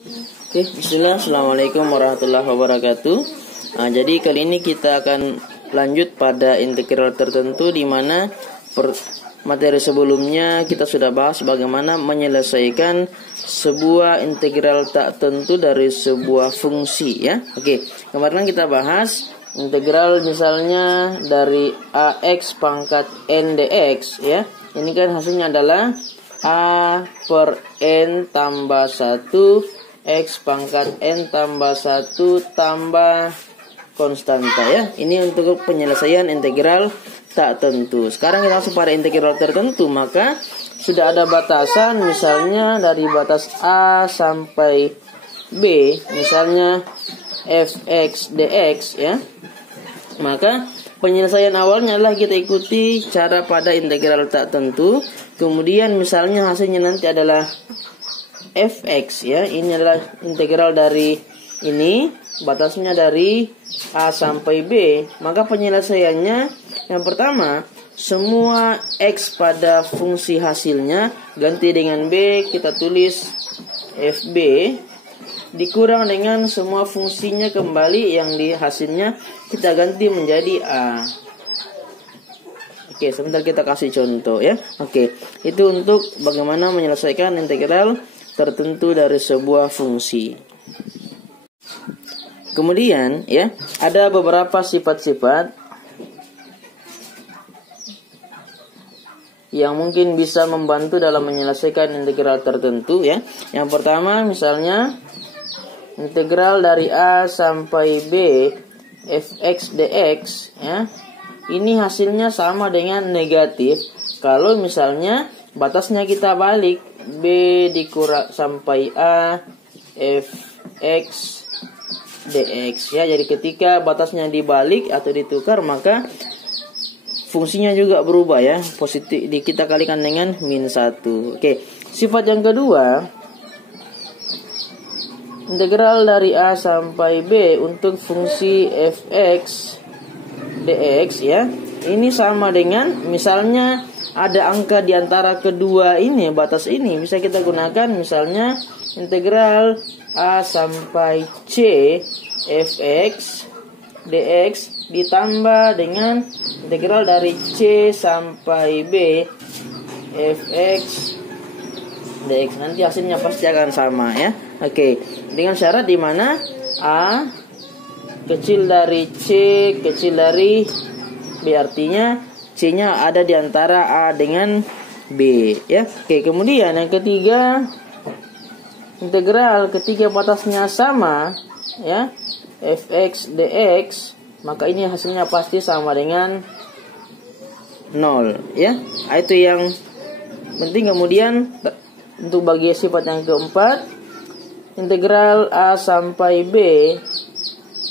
Oke, bismillah, assalamualaikum warahmatullahi wabarakatuh. Jadi kali ini kita akan lanjut pada integral tertentu, di mana materi sebelumnya kita sudah bahas bagaimana menyelesaikan sebuah integral tak tentu dari sebuah fungsi, ya. Oke, kemarin kita bahas integral misalnya dari ax pangkat n dx, ya. Ini kan hasilnya adalah a per n tambah 1 X pangkat N tambah 1 tambah konstanta, ya. Ini untuk penyelesaian integral tak tentu. Sekarang kita masuk pada integral tertentu, maka sudah ada batasan, misalnya dari batas A sampai B, misalnya fx dx, ya. Maka penyelesaian awalnya adalah kita ikuti cara pada integral tak tentu. Kemudian misalnya hasilnya nanti adalah fx, ya. Ini adalah integral dari ini, batasnya dari A sampai B. Maka penyelesaiannya yang pertama, semua x pada fungsi hasilnya ganti dengan B, kita tulis fb dikurang dengan semua fungsinya kembali yang di hasilnya kita ganti menjadi A. Oke, sebentar kita kasih contoh, ya. Oke, itu untuk bagaimana menyelesaikan integral tertentu dari sebuah fungsi. Kemudian, ya, ada beberapa sifat-sifat yang mungkin bisa membantu dalam menyelesaikan integral tertentu, ya. Yang pertama misalnya integral dari A sampai B fx dx, ya. Ini hasilnya sama dengan negatif kalau misalnya batasnya kita balik, B dikurang sampai A fx dx, ya. Jadi ketika batasnya dibalik atau ditukar, maka fungsinya juga berubah, ya. Positif kita kalikan dengan min 1. Oke, sifat yang kedua, integral dari A sampai B untuk fungsi fx dx, ya. Ini sama dengan misalnya ada angka di antara kedua ini, batas ini bisa kita gunakan, misalnya integral A sampai C fx dx ditambah dengan integral dari C sampai B fx dx. Nanti hasilnya pasti akan sama, ya. Oke, dengan syarat di mana A kecil dari C kecil dari B, artinya C-nya ada di antara A dengan B, ya. Oke, kemudian yang ketiga, integral ketika batasnya sama, ya, fx dx, maka ini hasilnya pasti sama dengan 0, ya. Itu yang penting. Kemudian untuk bagi sifat yang keempat, integral A sampai B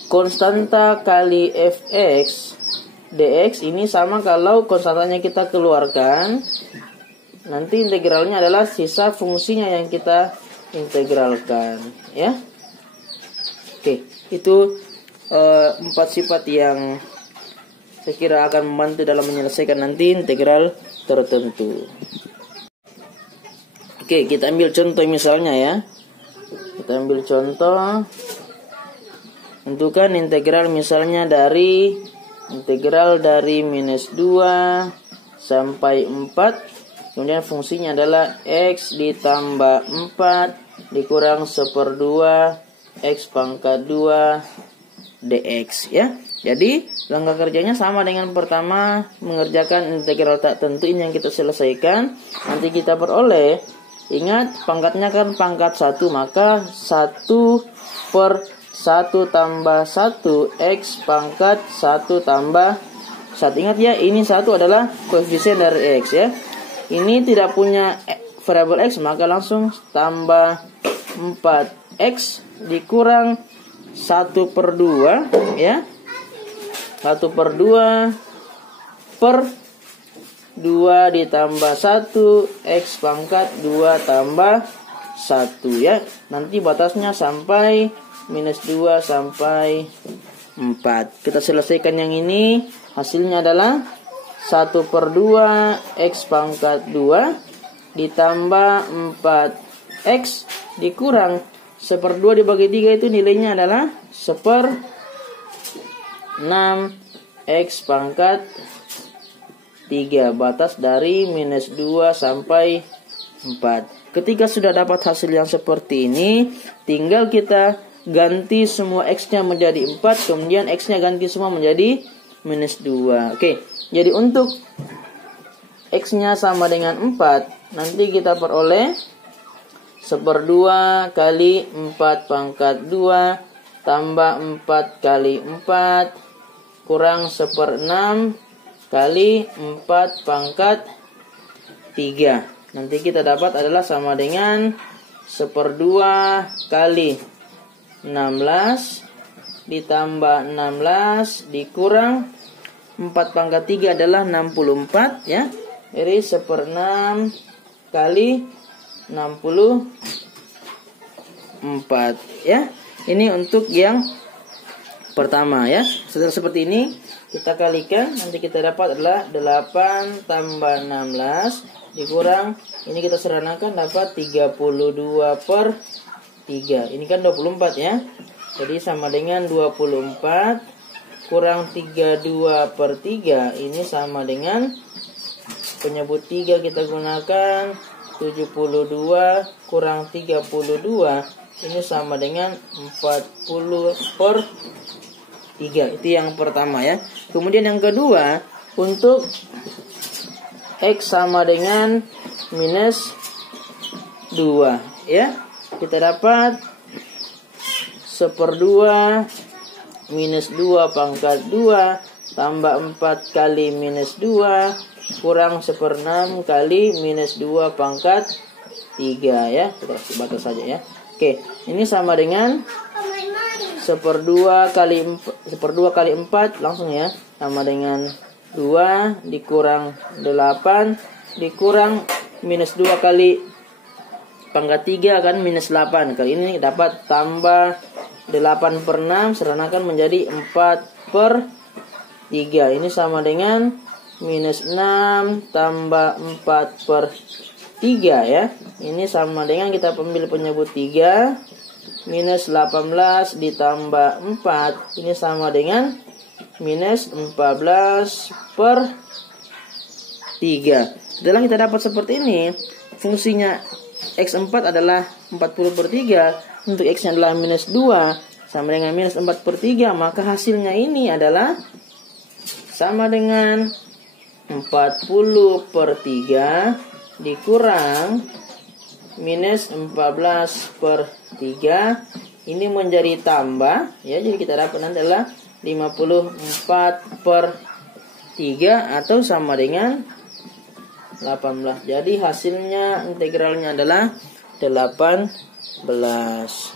konstanta kali fx dx, ini sama kalau konstantanya kita keluarkan, nanti integralnya adalah sisa fungsinya yang kita integralkan, ya. Oke, itu 4 sifat yang saya kira akan membantu dalam menyelesaikan nanti integral tertentu. Oke, kita ambil contoh misalnya, ya. Kita ambil contoh, tentukan integral misalnya dari minus 2 sampai 4, kemudian fungsinya adalah x ditambah 4 dikurang 1/2 x pangkat 2 dx, ya. Jadi langkah kerjanya sama dengan pertama, mengerjakan integral tak tentu ini yang kita selesaikan. Nanti kita peroleh, ingat pangkatnya kan pangkat 1, maka 1/1 tambah 1 x pangkat 1 tambah 1. Ingat, ya, ini 1 adalah koefisien dari x, ya. Ini tidak punya variabel x, maka langsung tambah 4x dikurang 1/2, ya. 1/2 per 2 ditambah 1 x pangkat 2 tambah 1, ya. Nanti batasnya sampai minus 2 sampai 4. Kita selesaikan yang ini, hasilnya adalah 1/2 x pangkat 2 ditambah 4x dikurang 1/2 dibagi 3 itu nilainya adalah 1/6 X pangkat 3. Batas dari -2 sampai 4. Ketika sudah dapat hasil yang seperti ini, tinggal kita ganti semua X-nya menjadi 4, kemudian X-nya ganti semua menjadi -2. Oke, jadi untuk X-nya sama dengan 4, nanti kita peroleh 1/2 kali 4 pangkat 2 tambah 4 kali 4 kurang 1/6 kali 4 pangkat 3. Nanti kita dapat adalah sama dengan 1/2 kali 16 ditambah 16 dikurang 4 pangkat 3 adalah 64 ya. Jadi 1/6 kali 64 ya. Ini untuk yang pertama ya. Setelah seperti ini kita kalikan, nanti kita dapat adalah 8 tambah 16 dikurang, ini kita sederhanakan dapat 32/3. Ini kan 24 ya. Jadi sama dengan 24 kurang 32/3. Ini sama dengan penyebut 3 kita gunakan 72 kurang 32. Ini sama dengan 40/3. Itu yang pertama ya. Kemudian yang kedua, untuk X sama dengan -2 ya. Kita dapat 1/2 -2 pangkat 2 tambah 4 kali -2 kurang 1/6 kali -2 pangkat 3 ya. Kita kasih batas saja ya. Oke, ini sama dengan 1/2 kali 4 langsung ya. Sama dengan 2 dikurang 8 dikurang -2 kali pangkat 3 kan -8. Kali ini dapat tambah 8/6 seranakan menjadi 4/3. Ini sama dengan -6 tambah 4/3 ya. Ini sama dengan kita ambil penyebut 3 -18 ditambah 4. Ini sama dengan -14/3. Setelah kita dapat seperti ini, fungsinya X4 adalah 40/3, untuk X-nya adalah -2 sama dengan -4/3, maka hasilnya ini adalah sama dengan 40/3 dikurang -14/3. Ini menjadi tambah ya, jadi kita dapat nanti adalah 54/3 atau sama dengan 18. Jadi hasilnya integralnya adalah 18.